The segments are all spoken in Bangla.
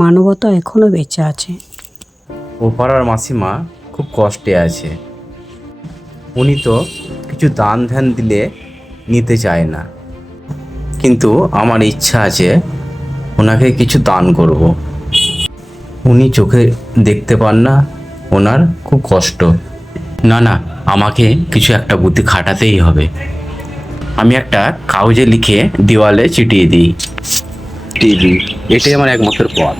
মানবতা এখনো বেঁচে আছে। ও পাড়ার মাসিমা খুব কষ্টে আছে। উনি তো কিছু দান ধ্যান দিলে নিতে চায় না, কিন্তু আমার ইচ্ছা আছে ওনাকে কিছু দান করব। উনি চোখে দেখতে পান না, ওনার খুব কষ্ট। না না, আমাকে কিছু একটা বুদ্ধি খাটাতেই হবে। আমি একটা কাগজে লিখে দেওয়ালে চিটিয়ে দিই। এটাই আমার একমাত্র পথ।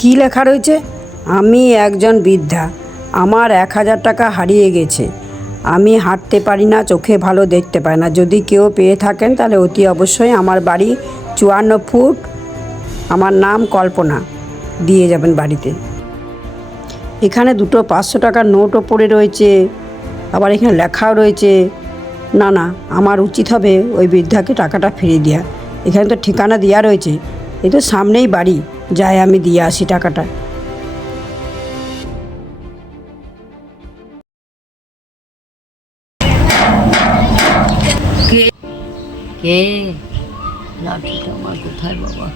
কি লেখা রয়েছে? আমি একজন বৃদ্ধা, আমার 1000 টাকা হারিয়ে গেছে। আমি হাঁটতে পারি না, চোখে ভালো দেখতে পাই না। যদি কেউ পেয়ে থাকেন তাহলে অতি অবশ্যই আমার বাড়ি 54 ফুট, আমার নাম কল্পনা, দিয়ে যাবেন বাড়িতে। এখানে দুটো 500 টাকার নোটও পড়ে রয়েছে, আবার এখানে লেখাও রয়েছে। না না, আমার উচিত হবে ওই বৃদ্ধাকে টাকাটা ফিরিয়ে দেওয়া। এখানে তো ঠিকানা দেওয়া রয়েছে, এই তো সামনেই বাড়ি, যাই আমি দিয়ে আসি টাকাটা। কে? লাঠিটা আমার কোথায় বাবা?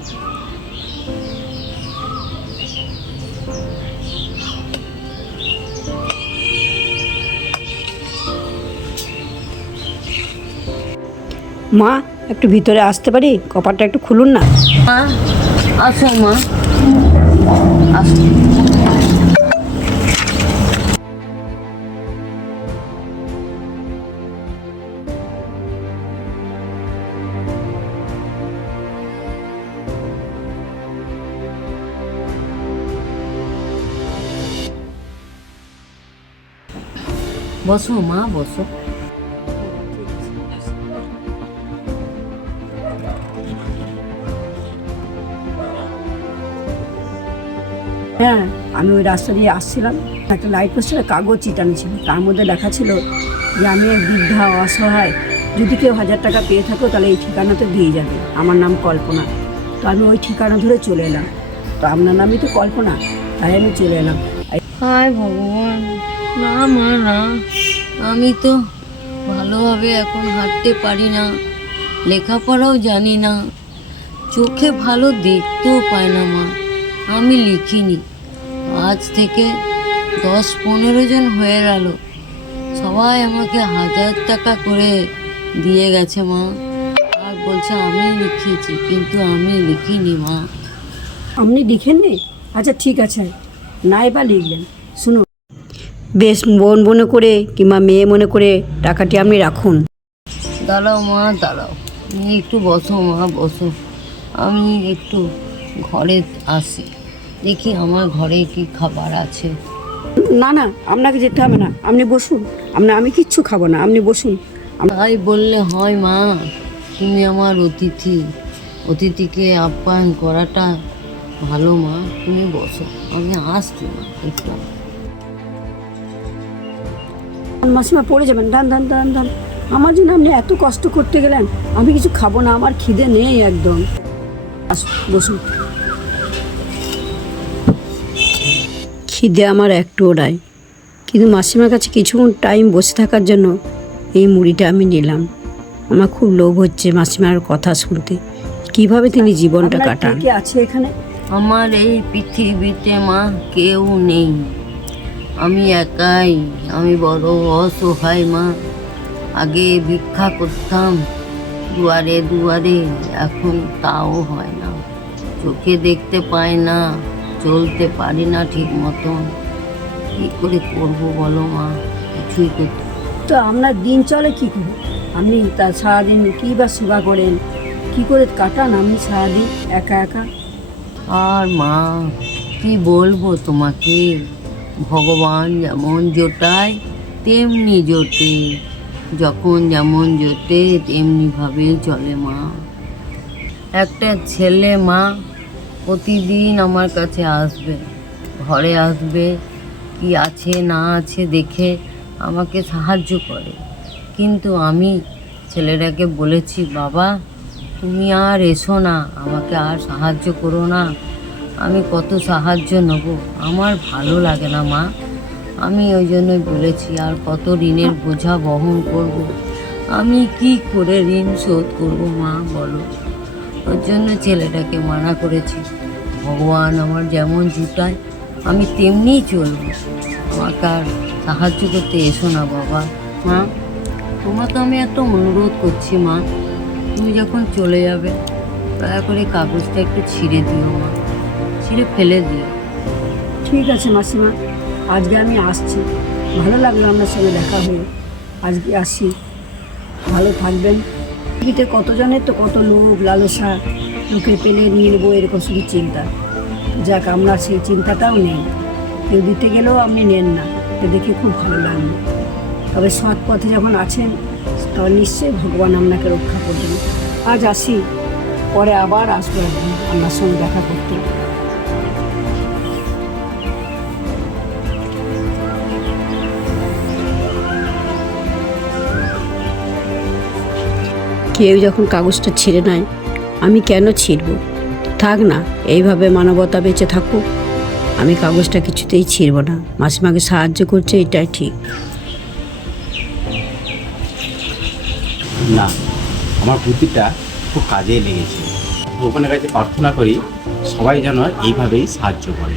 মা, একটু ভিতরে আসতে পারি? কপারটা একটু খুলুন না। মা, আসো মা, আসো। বসো মা, বসো। হ্যাঁ, আমি ওই রাস্তা দিয়ে আসছিলাম, একটা লাইট পোস্টের কাগজ চিটানো ছিল, তার মধ্যে লেখা ছিল যে আমি এক বৃদ্ধা অসহায়, যদি কেউ 1000 টাকা পেয়ে থাকো তাহলে এই ঠিকানাতে দিয়ে যাবে। আমার নাম কল্পনা। তো আমি ওই ঠিকানা ধরে চলে এলাম। তো আপনার নামই তো কল্পনা, তাই আমি চলে এলাম। হায় ভগবান, না মা না, আমি তো ভালোভাবে এখন হাঁটতে পারি না, লেখাপড়াও জানি না, চোখে ভালো দেখতেও পাই না মা। আমি লিখিনি, আজ থেকে 10-15 জন হয়ে গেল, সবাই আমাকে 1000 টাকা করে দিয়ে গেছে মা, আর বলছে আমি লিখেছি, কিন্তু আমি লিখিনি মা। আপনি লিখেননি? আচ্ছা ঠিক আছে, নাই বা লিখলেন, শুনুন, বেশ বোন মনে করে কিংবা মেয়ে মনে করে টাকাটি আপনি রাখুন। দাঁড়াও মা, দাঁড়াও, তুমি একটু বসো মা, বসো। আমি একটু ঘরে আসি, দেখি আমার ঘরে কি খাবার আছে। না না, আপনাকে যেতে হবে না, আপনি বসুন। আমি কিচ্ছু খাবো না, আপনি বসুন। তাই বললে হয় মা? তুমি আমার অতিথি, অতিথিকে আপ্যায়ন করাটা ভালো মা। তুমি বসো, আমি আসছি মা একটু। মাসিমা পড়ে যাবেন, ডান ডান ডান ডান। আমার জন্য আপনি এত কষ্ট করতে গেলেন, আমি কিছু খাবো না, আমার খিদে নেই একদম। বসুন। খিদে আমার একটুও নাই, কিন্তু মাসিমার কাছে কিছুক্ষণ টাইম বসে থাকার জন্য এই মুড়িটা আমি নিলাম। আমার খুব লোভ হচ্ছে মাসিমার কথা শুনতে, কিভাবে তিনি জীবনটা কাটান। কে আছে এখানে? আমার এই পৃথিবীতে মা কেউ নেই, আমি একাই, আমি বড় অসহায় মা। আগে ভিক্ষা করতাম দুয়ারে দুয়ারে, এখন তাও হয় না, চোখে দেখতে পাই না, চলতে পারি না ঠিক মতন, কী করে করবো বলো মা? কিছুই করতে। তো আপনার দিন চলে কী করে? আপনি তা সারাদিন কী বা সেবা করেন, কী করে কাটান আপনি সারাদিন একা একা? আর মা কি বলবো তোমাকে, ভগবান যেমন জোটায় তেমনি জোটে, যখন যেমন জোটে তেমনিভাবেই চলে মা। একটা ছেলে মা প্রতিদিন আমার কাছে আসবে, ঘরে আসবে, কি আছে না আছে দেখে আমাকে সাহায্য করে, কিন্তু আমি ছেলেটাকে বলেছি, বাবা তুমি আর এসো না, আমাকে আর সাহায্য করো না। আমি কত সাহায্য নেব, আমার ভালো লাগে না মা। আমি ওই জন্যই বলেছি, আর কত ঋণের বোঝা বহন করব। আমি কি করে ঋণ শোধ করব মা বলো। ওর জন্য ছেলেটাকে মানা করেছি। ভগবান আমার যেমন জুটায় আমি তেমনিই চলবো। আমাকে আর সাহায্য করতে এসো না বাবা। মা, তোমাকে আমি একটা অনুরোধ করছি মা, তুমি যখন চলে যাবে দয়া করে কাগজটা একটু ছিঁড়ে দিও মা, ছিঁড়ে ফেলে দিও। ঠিক আছে মাসিমা, আজকে আমি আসছি। ভালো লাগলো আপনার সঙ্গে দেখা হয়ে। আজকে আসি, ভালো থাকবেন। পৃথিবীতে কতজনের তো কত লোভ লালসা, লোকের পেলে নিয়ে নেবো এরকম শুধু চিন্তা। যাক, আপনার সেই চিন্তাটাও নেই, কেউ দিতে গেলেও আপনি নেন না, এটা দেখে খুব ভালো লাগলো। তবে সৎ পথে যখন আছেন তখন নিশ্চয়ই ভগবান আপনাকে রক্ষা করবেন। আজ আসি, পরে আবার আসবো একদিন আপনার সঙ্গে দেখা করতে। কেউ যখন কাগজটা ছিঁড়ে নেয়, আমি কেন ছিঁড়ব? থাক না, এইভাবে মানবতা বেঁচে থাকুক। আমি কাগজটা কিছুতেই ছিঁড়ব না। মাসিমাকে সাহায্য করছে, এটাই ঠিক। না, আমার বুদ্ধিটা খুব কাজে লেগেছে। ভগবানের কাছে প্রার্থনা করি সবাই যেন এইভাবেই সাহায্য করে।